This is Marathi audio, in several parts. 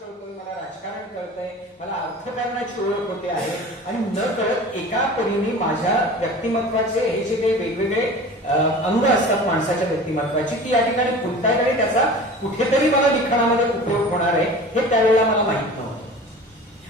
कळतोय, मला राजकारण कळतंय, मला अर्थकारणाची ओळख होते आहे आणि न कळत एका परीने माझ्या व्यक्तिमत्वाचे हे जे काही वेगवेगळे अंग असतात माणसाच्या व्यक्तिमत्वाची ती या ठिकाणी खुलतायत आणि त्याचा कुठेतरी मला लिखाणामध्ये उपयोग होणार आहे हे त्यावेळेला मला माहित नव्हतं.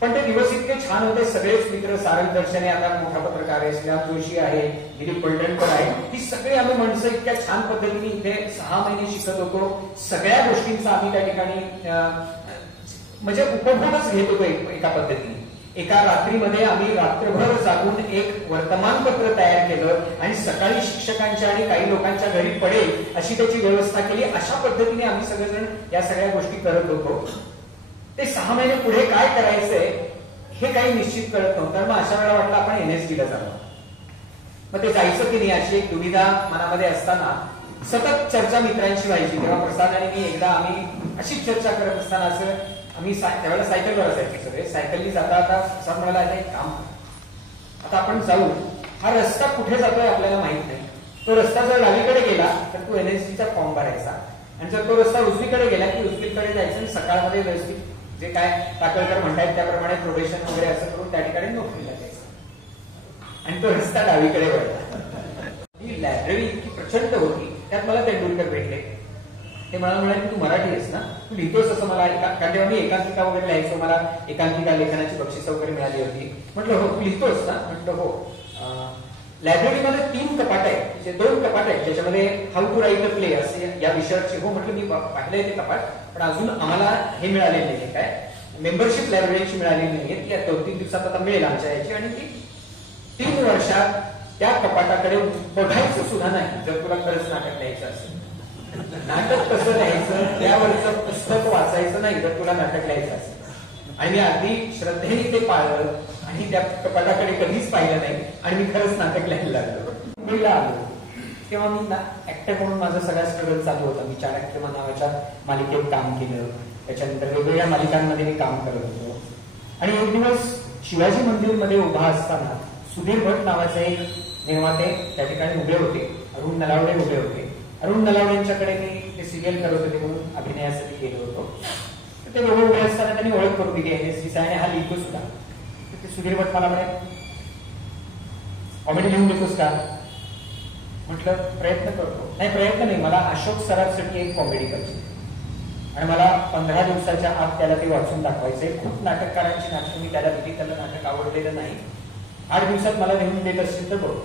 पण ते दिवस इतके छान होते. सगळेच मित्र, सारंग दर्शने आता मोठा पत्रकार आहे, श्रीराम जोशी आहे, दिलीप पलटणकर आहे, ही सगळी आम्ही माणसं इतक्या छान पद्धतीने इथे 6 महिने शिकत होतो. सगळ्या गोष्टींचा आम्ही त्या ठिकाणी म्हणजे उपभोगच घेत होतो एका पद्धतीने. एका रात्रीमध्ये आम्ही रात्रभर जागून एक वर्तमानपत्र तयार केलं आणि सकाळी शिक्षकांच्या आणि काही लोकांच्या घरी पडेल अशी त्याची व्यवस्था केली. अशा पद्धतीने आम्ही सगळेजण या सगळ्या गोष्टी करत होतो. ते 6 महिने पुढे काय करायचंय हे काही निश्चित कळत नव्हतं. मग अशा वेळेला वाटलं आपण NSD ला जावं. मग ते जायचं की नाही अशी एक दुविधा मनामध्ये असताना सतत चर्चा मित्रांशी व्हायची. तेव्हा प्रसाद आणि मी एकदा आम्ही अशीच चर्चा करत असताना असं आम्ही त्यावेळेला सायकलवर असायचे सगळे. सायकलनी जाता आता प्रसाद म्हणाला एक काम आता आपण जाऊ, हा रस्ता कुठे जातोय आपल्याला माहित नाही. तो रस्ता जर डावीकडे गेला तर तो NSDचा फॉर्म भरायचा आणि जर तो रस्ता उजवीकडे गेला की उजवीकडे जायचं आणि सकाळमध्ये व्यवस्थित जे काय टाकळकर म्हणतायत त्याप्रमाणे प्रोबेशन वगैरे असं करून त्या ठिकाणी नोकरीला जायचं. आणि तो रस्ता डावीकडे वळला. ही लायब्ररी इतकी प्रचंड होती. त्यात मला तेंडुलकर भेटले. ते मला म्हणाले की तू मराठी आहेस ना, तू लिहितोस असं मला कारण तेव्हा मी एकांकिका वगैरे लिहायचो. मला एकांकिका लेखनाची बक्षिसं वगैरे मिळाली होती. म्हटलं हो तू लिहितोस ना, म्हटलं हो. लायब्ररीमध्ये 3 कपाट आहेत, 2 कपाट आहेत ज्याच्यामध्ये how to write a play असे या विषयाची. हो म्हटलं मी पाहिलंय ते कपाट, पण अजून आम्हाला हे मिळालेलं नाही, काय मेंबरशिप लायब्ररीची मिळालेली नाहीये. ती 2-3 दिवसात आता मिळेल आमच्या याची. आणि ती 3 वर्षात त्या कपाटाकडे बघायचं सुद्धा नाही जर तुला खरंच नाटक लिहायचं असेल. नाटक कसं लिहायचं त्यावरचं पुस्तक वाचायचं नाही जर तुला नाटक लिहायचं असेल. आणि मी अगदी श्रद्धेने ते पाळलं आणि त्या कपाटाकडे कधीच पाहिलं नाही आणि मी खरंच नाटक लिहायला लागलो. मुंबईला आलो तेव्हा मी ऍक्टर म्हणून माझं सगळं स्ट्रगल चालू होतं. मी चाणक्य नावाच्या मालिकेत काम केलं, त्याच्यानंतर वेगवेगळ्या मालिकांमध्ये मी काम करत होतो. आणि एक दिवस शिवाजी मंदिरमध्ये उभा असताना सुधीर भट नावाचे एक निर्माते त्या ठिकाणी उभे होते. अरुण नलावडे उभे होते. अरुण नलावडेंच्याकडे मी ते सिरियल करत होते म्हणून अभिनयासाठी गेलो होतो. ते दोघं उभे असताना त्यांनी ओळख करून दिली NSD आणि हा लिहितो सुद्धा. ते सुधीर भट मला म्हणे कॉमेडी लिहून देतोस का, म्हटलं प्रयत्न करतो. नाही प्रयत्न नाही, मला अशोक सराफसाठी एक कॉमेडी करायची आणि मला 15 दिवसाच्या आत त्याला ते वाचून दाखवायचंय. खूप नाटककारांची नाटकं मी त्याला दिली, त्याला नाटक आवडलेलं नाही. 8 दिवसात मला लिहून देत असतील तर बघ.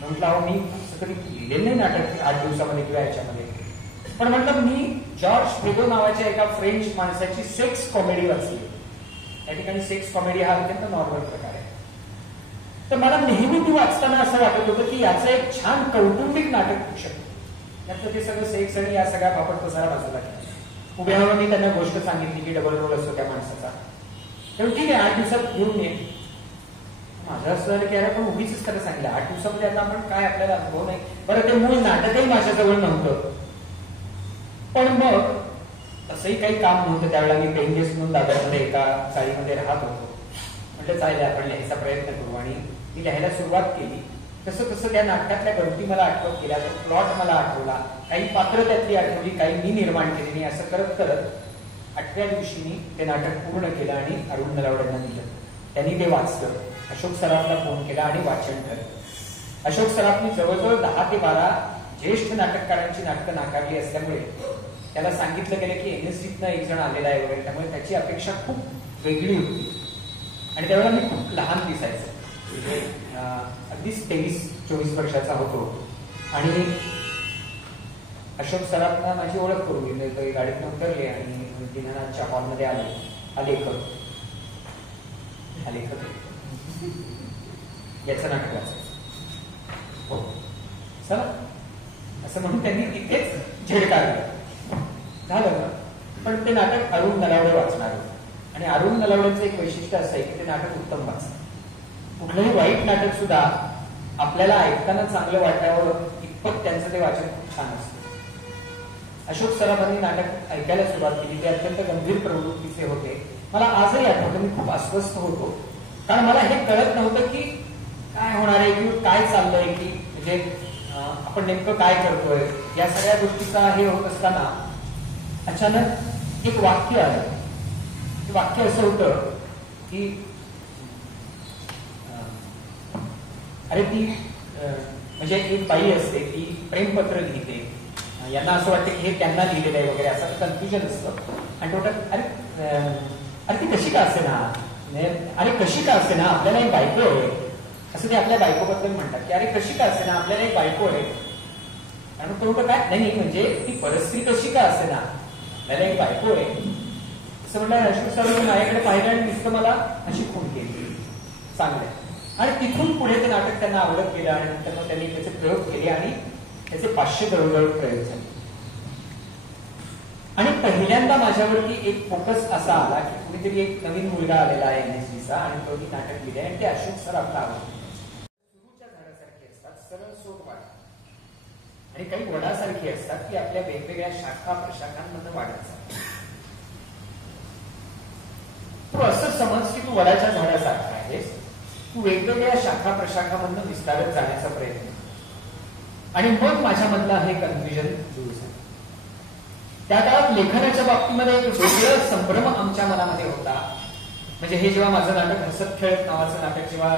म्हटलं अहो मी कधी लिहिलेलं नाही नाटक 8 दिवसामध्ये किंवा याच्यामध्ये. पण म्हटलं मी जॉर्ज फ्रेगो नावाच्या एका फ्रेंच माणसाची सेक्स कॉमेडी वाचली. या ठिकाणी सेक्स कॉमेडी हा अत्यंत नॉर्मल प्रकार आहे. तर मला नेहमी ती वाचताना असं वाटत होतं की याचं एक छान कौटुंबिक नाटक होऊ शकतं. त्यातलं ते सगळं सेक्स आणि या सगळ्या बाबत पसारा बाजूला केला. उभ्यावर मी त्यांना गोष्ट सांगितली की डबल रोल असतो त्या माणसाचा. तर ठीक आहे 8 दिवसात घेऊन ये. माझं असं झालं की अरे पण उभीच त्याला सांगितलं 8 दिवसामध्ये आता आपण काय आपल्याला अनुभव नाही. बरं ते मूळ नाटकही माझ्याजवळ नव्हतं. पण मग असंही काही काम नव्हतं त्यावेळेला. मी पेइंग गेस्ट म्हणून दादरमध्ये एका चाळीमध्ये राहत होतो. म्हटलं चालेल आपण लिहायचा प्रयत्न करू. आणि मी लिहायला सुरुवात केली. तसं तसं त्या नाटकातल्या गमती मला आठवत गेल्या, तर प्लॉट मला आठवला, काही पात्र त्यातली आठवली, काही मी निर्माण केली नाही. असं करत करत 8व्या दिवशी मी ते नाटक पूर्ण केलं आणि अरुण नलावडेंना दिलं. त्यांनी ते वाचलं. अशोक सराफला फोन केला आणि वाचन ठरलं. अशोक सराफनी जवळजवळ 10 ते 12 ज्येष्ठ नाटककारांची नाटकं नाकारली असल्यामुळे त्याला सांगितलं गेलं की NSDतनं एक जण आलेला आहे वगैरे. त्यामुळे त्याची अपेक्षा खूप वेगळी होती. आणि त्यावेळेला मी खूप लहान दिसायचो, म्हणजे अगदीच 23-24 वर्षाचा होतो. आणि अशोक सराफना माझी ओळख करून दिली. गाडीतून उतरले आणि दिनानाथच्या हॉलमध्ये आले. हा लेखक याचं नाटक वाचायचं हो चला असं म्हणून त्यांनी तिथेच झेड काढलं. झालं ना. पण ते नाटक अरुण नलावडे वाचणार होते. आणि अरुण नलावडेचं एक वैशिष्ट्य असं आहे की ते नाटक उत्तम वाचतात. कुठलंही वाईट नाटक सुद्धा आपल्याला ऐकताना चांगलं वाटावं इतपत त्यांचं ते वाचन खूप छान असतं. अशोक सराफांनी नाटक ऐकायला सुरुवात केली. ते अत्यंत गंभीर प्रवृत्तीचे होते. मला आजही आठवतं मी खूप अस्वस्थ होतो, कारण मला हे कळत नव्हतं की काय होणार आहे किंवा काय चाललंय, की म्हणजे आपण नेमकं काय करतोय. या सगळ्या गोष्टीचा हे होत असताना अचानक एक वाक्य आलं वाक्य असं होतं की अरे ती म्हणजे एक बाई असते ती प्रेमपत्र लिहिते, यांना असं वाटतं की हे त्यांना लिहिलेलं आहे वगैरे, असं कन्फ्युजन असतं. आणि टोटल अरे ती कशी का असे ना, अरे कशी का असे ना आपल्याला एक बायको आहे, असं ते आपल्या बायकोबद्दल म्हणतात की अरे कशी का असे ना आपल्याला एक बायको आहे. आणि तो काय नाही म्हणजे ती परिस्थिती कशी का असे ना आपल्याला एक बायको आहे असं म्हटलं. अशोक सर माझ्याकडे पाहिलं आणि नुसतं मला अशी खून केली चांगल्या. आणि तिथून पुढे ते नाटक त्यांना आवडत गेलं आणि नंतर मग त्यांनी त्याचे प्रयोग केले आणि त्याचे 500 जवळजवळ प्रयोग झाले. आणि पहिल्यांदा माझ्यावरती एक फोकस असा आला की कुणीतरी एक नवीन मुलगा आलेला आहे NSDचा आणि तो नाटक लिहिले आणि ते अशोक सर आपला आवडतो. सुरूच्या झाडासारखी असतात, सरळ सोट वाढ, आणि काही वडासारखी असतात की आपल्या वेगवेगळ्या शाखा प्रशाखांमध्ये वाढत जातात. तू असं समज की तू वडाच्या झाडासारखा आहेस, तू वेगवेगळ्या शाखा प्रशाखामधून विस्तारत जाण्याचा प्रयत्न. आणि मग माझ्यामधला हे कन्फ्युजन दूर झालं. त्या काळात लेखनाच्या बाबतीमध्ये एक वेगळं संभ्रम आमच्या मनामध्ये होता. म्हणजे हे जेव्हा माझं नाटक हसत खेळत नावाचं नाटक जेव्हा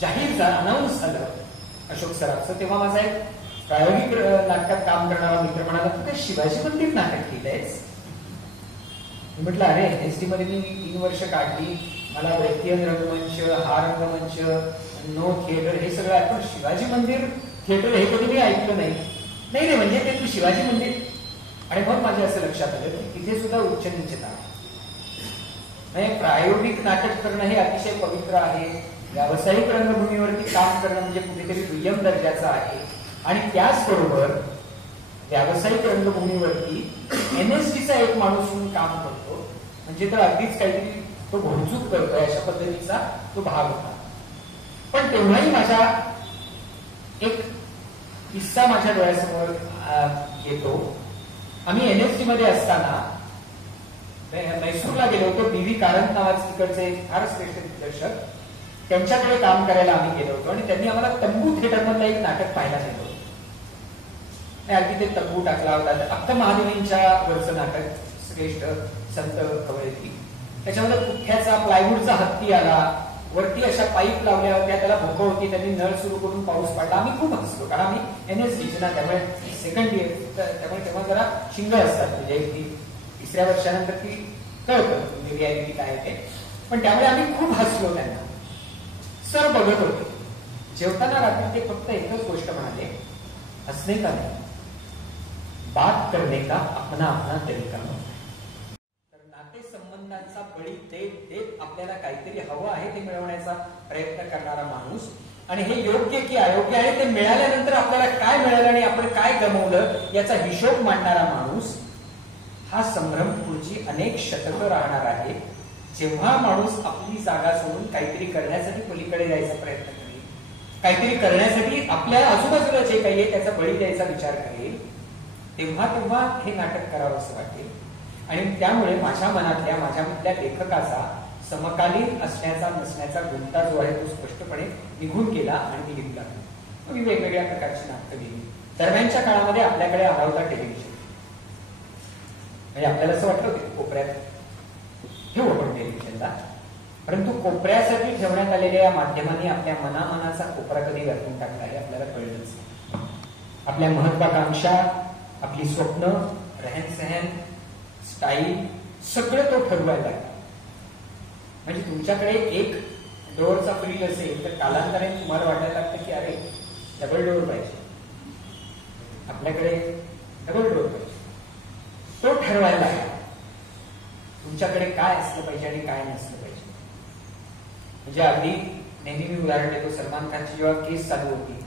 जाहीर अनाऊन्स झालं अशोक सरांचं, तेव्हा माझा एक प्रायोगिक नाटकात काम करणारा मित्र म्हणाला, तू ते शिवाजी मंदिर नाटक केलंयस. मी म्हटलं अरे NSD मध्ये मी 3 वर्ष काढली, मला वैद्यन रंगमंच, हा रंगमंच, नो थिएटर हे सगळं आहे, पण शिवाजी मंदिर थिएटर हे कधी मी ऐकलं नाही. नाही म्हणजे ते तू शिवाजी मंदिर. आणि मग माझ्या असं लक्षात आलं की तिथे सुद्धा उच्च नीचता आहे. प्रायोगिक नाटक करणं हे अतिशय पवित्र आहे, व्यावसायिक रंगभूमीवरती काम करणं म्हणजे कुठेतरी दुय्यम दर्जाचं आहे. आणि त्याचबरोबर व्यावसायिक रंगभूमीवरती NSDचा एक माणूस म्हणून काम करतो म्हणजे तर अगदीच काहीतरी तो घोडचूक करतोय अशा पद्धतीचा तो भाग होता. पण तेव्हाही माझा एक किस्सा माझ्या डोळ्यासमोर येतो. आम्ही NSD मध्ये असताना मैसूरला गेलो होतो. BV कारंत नावाचे तिकडचे फार श्रेष्ठ दिग्दर्शक, त्यांच्याकडे काम करायला आम्ही गेलो होतो आणि त्यांनी आम्हाला तंबू थिएटर मधलं एक नाटक पाहायला नेलं होतं. अगदी ते तंबू टाकला होता, अख्ख महादेवींच्या वरचं नाटक, श्रेष्ठ संत कवयित्री. त्याच्यामध्ये पुठ्याचा प्लायवूडचा हत्ती आला, वरती अशा पाईप लावल्या होत्या, त्याला भोकं होती, त्यांनी नळ सुरू करून पाऊस पडला. आम्ही खूप हसलो कारण आम्ही NSDचे ना, त्यामुळे सेकंड इयर, त्यामुळे तेव्हा जरा शिंग असतात म्हणजे ती 3ऱ्या वर्षानंतर ती कळतं रियालिटी काय ते. पण त्यामुळे आम्ही खूप हसलो त्यांना. सर बघत होते. जेवताना रात्री ते फक्त एकच गोष्ट म्हणाले, हसने का नाही, बात करने का अपना अपना तरीका. तर नातेसंबंधांचा बळी देत देत आपल्याला काहीतरी हवं आहे ते मिळवण्याचा प्रयत्न करणारा माणूस, आणि हे योग्य की अयोग्य आहे ते मिळाल्यानंतर आपल्याला काय मिळालं आणि आपण काय गमावलं याचा हिशोब मांडणारा माणूस, हा संभ्रम पुढची अनेक शतकं राहणार आहे. जेव्हा माणूस आपली जागा सोडून काहीतरी करण्यासाठी पलीकडे जायचा प्रयत्न करेल, काहीतरी करण्यासाठी आपल्या आजूबाजूला जे काही आहे त्याचा बळी द्यायचा विचार करेल, तेव्हा तेव्हा हे नाटक करावं असं वाटेल. आणि त्यामुळे माझ्या मनातल्या लेखकाचा समकालीन असण्याचा नसण्याचा गुंता जो आहे तो स्पष्टपणे निघून गेला आणि मी लिहू लागलो. मी वेगवेगळ्या प्रकारची नाटकं लिहिली. दरम्यानच्या काळामध्ये आपल्याकडे आला होता टेलिव्हिजन. म्हणजे आपल्याला असं वाटलं होतं कोपऱ्यात ठेवू आपण टेलिव्हिजनला, परंतु कोपऱ्यासाठी ठेवण्यात आलेल्या या माध्यमांनी आपल्या मनाचा कोपरा कधी व्यापून टाकला हे आपल्याला कळलंच. आपल्या महत्वाकांक्षा, आपली स्वप्न, रहनसहन, स्टाईल सगळं तो ठरवायला लागला. म्हणजे तुमच्याकडे एक डोअरचा फ्रीज असेल तर कालांतराने तुम्हाला वाटायला लागतं की अरे डबल डोअर पाहिजे, आपल्याकडे डबल डोअर पाहिजे. तो ठरवायला लागला तुमच्याकडे काय असलं पाहिजे आणि काय नसलं पाहिजे. म्हणजे अगदी नेहमी मी उदाहरण देतो, सलमान खानची जेव्हा केस चालू होती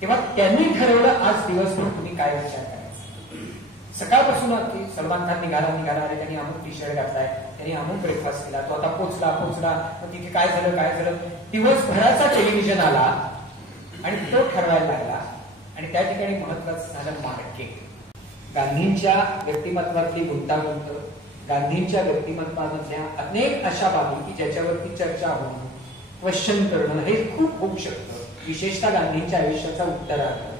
तेव्हा त्यांनी ठरवलं आज दिवसभर तुम्ही काय विचार करायचा. सकाळपासून अगदी सलमान खान निघाला अरे त्यांनी अमुक टी शर्ट घातलाय, त्यांनी अमुक ब्रेकफास्ट केला, तो आता पोचला, मग तिथे काय झालं, दिवसभराचा टेलिव्हिजन आला आणि तो ठरवायला लागला. आणि त्या ठिकाणी महत्वाचं झालं मार्केट. गांधींच्या व्यक्तिमत्वातली गुंतागुंत, गांधींच्या व्यक्तिमत्वामधल्या अनेक अशा बाबी की ज्याच्यावरती चर्चा होणं, क्वेश्चन करणं हे खूप होऊ शकतं. विशेषतः गांधींच्या आयुष्याचा उत्तरार्ध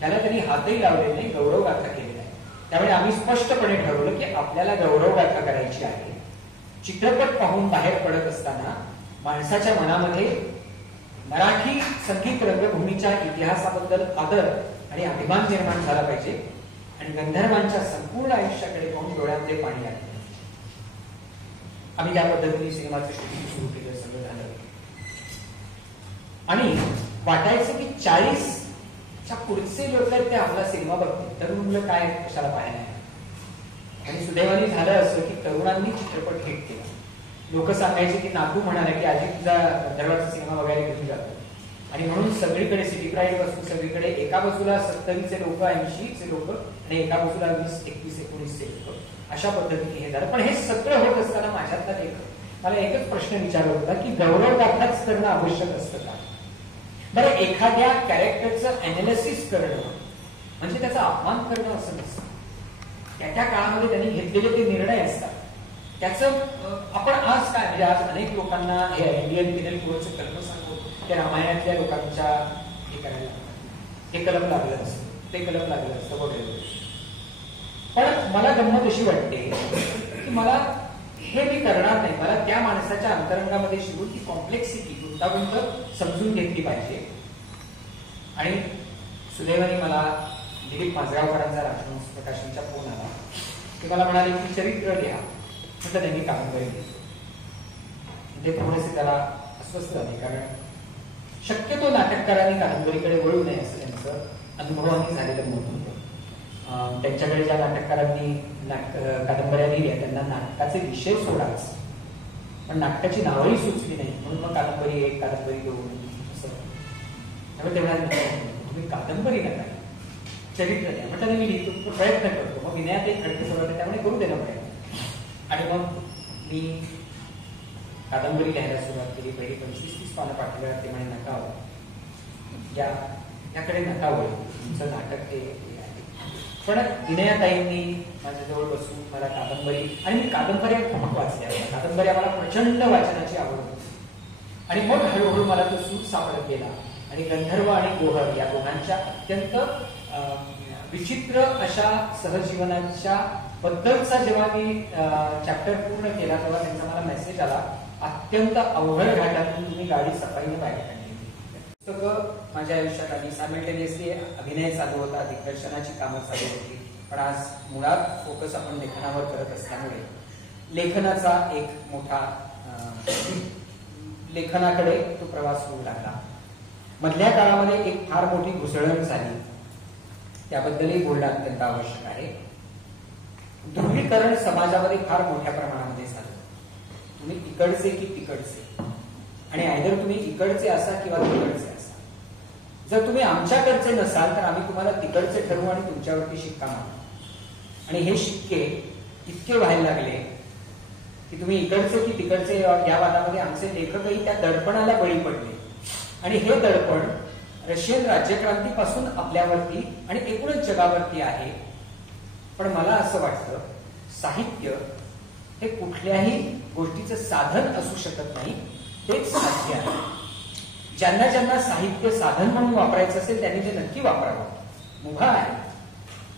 त्याला त्यांनी हातही लावले नाही, गौरवगाथा केलेला आहे. त्यामुळे आम्ही स्पष्टपणे ठरवलं की आपल्याला गौरवगाथा करायची आहे चित्रपट पाहून बाहेर पडत असताना माणसाच्या मनामध्ये मराठी संगीत रंगभूमीच्या इतिहासाबद्दल आदर आणि अभिमान निर्माण झाला पाहिजे आणि गंधर्वांच्या संपूर्ण आयुष्याकडे पाहून डोळ्यातले पाणी आले. आम्ही त्या पद्धतीने सिनेमाचं शूटिंग सुरू केलं, सगळं झालं आणि वाटायचं की 40च्या पुढचे लोक आहेत ते आपला सिनेमा बघतील, तरुण मुलं काय कशाला पाहायला. आणि सुदैवाने झालं असं की तरुणांनी चित्रपट हिट केला. लोक सांगायचे की नातू म्हणाले की आजी तुझा गंधर्वाचा सिनेमा बघायला घेऊन जातो. आणि म्हणून सगळीकडे सिटी प्राईड पासून सगळीकडे एका बाजूला 70चे लोक, 80चे लोक आणि एका बाजूला 20, 21, 19चे लोक, अशा पद्धतीने हे झालं. पण हे सगळं होत असताना माझ्यातला मला एकच प्रश्न विचारला होता की गौरवगाथाच करणं आवश्यक असतं का? बरं, एखाद्या कॅरेक्टरचं अनालिसिस करणं म्हणजे त्याचा अपमान करणं असं नसतं. त्या काळामध्ये त्यांनी घेतलेले ते निर्णय असतात. त्याचं आपण आज काय म्हणजे आज अनेक लोकांना हे इंडियन पिनल कोडचं कल्प सांगतो, त्या रामायणातल्या लोकांच्या हे करायला हे कलम लागलं असतं, ते कलम लागलं असतं वगैरे. पण मला गंमत अशी वाटते की मला हे मी करणार नाही. मला त्या माणसाच्या अंतरंगामध्ये शिरून ती कॉम्प्लेक्सिटी, गुंतागुंत समजून घेतली पाहिजे. आणि सुदैवाने मला दिलीप माजगावकरांचा राजवंश प्रकाशनचा फोन आला. ते मला म्हणाले की चरित्र लिहा. म्हटलं त्यांनी कादंबरी लिहिली. ते थोडेसे त्याला अस्वस्थ झाले, कारण शक्यतो नाटककारांनी कादंबरीकडे वळू नये असं त्यांचं अनुभवाने झालेलं मत होतं. त्यांच्याकडे ज्या नाटककारांनी कादंबऱ्या लिहिल्या त्यांना नाटकाचे विषय सोडाच, पण नाटकाची नावही सुचली नाही. म्हणून मग कादंबरी 1, कादंबरी 2 असं. त्यामुळे ते म्हणाले तुम्ही कादंबरी नका, चरित्र द्या. म्हटलं मी लिहितो, प्रयत्न करतो. मग विनयात एक खडके सोडवले, त्यामुळे करू देणं प्रयत्न. आणि मग मी कादंबरी लिहायला सुरुवात केली. पहिली 25-30 पानं पाठवल्यावर ते म्हणे नका हो, याकडे नका वळू, तुमचं नाटक हे आहे. पण विनयाताईंनी माझ्याजवळ बसून मला कादंबरी, आणि मी कादंबऱ्या खूप वाचल्या. कादंबऱ्या मला प्रचंड वाचनाची आवड होती. आणि मग हळूहळू मला तो सूट सापडत गेला. आणि गंधर्व आणि गोहर या दोघांच्या अत्यंत विचित्र अशा सहजीवनाच्या बद्दलचा जेव्हा मी चॅप्टर पूर्ण केला तेव्हा त्यांचा मला मेसेज आला, अत्यंत अवघड घाटातून तुम्ही गाडी सफाईने बाहेर काढली. पुस्तकं माझ्या आयुष्यात आली. सायमल्टेनियसली अभिनय चालू होता, दिग्दर्शनाची कामं चालू होती. पण आज मुळात फोकस आपण लेखनावर करत असल्यामुळे लेखनाचा एक मोठा लेखनाकडे तो प्रवास होऊ लागला. मधल्या काळामध्ये एक फार मोठी घुसळण झाली, त्याबद्दलही बोलणं अत्यंत आवश्यक आहे. ध्रुवीकरण समाजामध्ये फार मोठ्या प्रमाणामध्ये झालं. तुम्ही इकडचे की तिकडचे, आणि आयदर तुम्ही इकडचे असा किंवा तिकडचे असा. जर तुम्ही आमच्याकडचे नसाल तर आम्ही तुम्हाला तिकडचे ठरवू आणि तुमच्यावरती शिक्का मारू. आणि हे शिक्के इतके व्हायला लागले की तुम्ही इकडचे की तिकडचे या वादामध्ये आमचे लेखकही त्या दडपणाला बळी पडले. आणि हे दडपण रशियन राज्यक्रांतीपासून आपल्यावरती आणि एकूणच जगावरती आहे. पण मला असं वाटतं साहित्य हे कुठल्याही गोष्टीचं साधन असू शकत नाही, तेच साध्य आहे. ज्यांना ज्यांना साहित्य साधन म्हणून वापरायचं असेल त्यांनी ते नक्की वापरावं, मुभा आहे.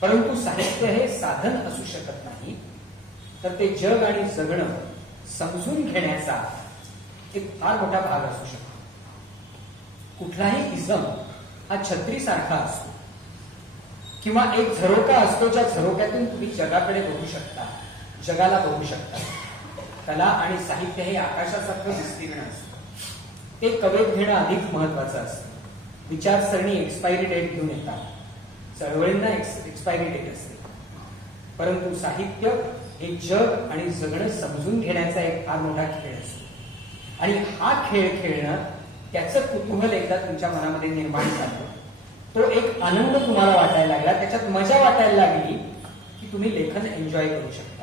परंतु साहित्य हे साधन असू शकत नाही, तर ते जग आणि जगणं समजून घेण्याचा एक फार मोठा भाग असू शकतो. कुठलाही इझम हा छत्रीसारखा असतो किंवा एक झरोका असतो, ज्या झरोक्यातून तुम्ही जगाकडे बघू शकता, जगाला बघू शकता. कला आणि साहित्य हे आकाशासारखं विस्तीर्ण असतं. ते कवेत घेणं अधिक महत्वाचं असतं. विचारसरणी एक्सपायरी डेट घेऊन येतात, चळवळींना एक्सपायरी डेट असते. परंतु साहित्य हे जग आणि जगणं समजून घेण्याचा एक फार मोठा खेळ असतो. आणि हा खेळ खेळणं, त्याचं कुतूहल एकदा तुमच्या मनामध्ये निर्माण झालं, तो एक आनंद तुम्हाला वाटायला लागला, त्याच्यात मजा वाटायला लागली की तुम्ही लेखन एन्जॉय करू शकता.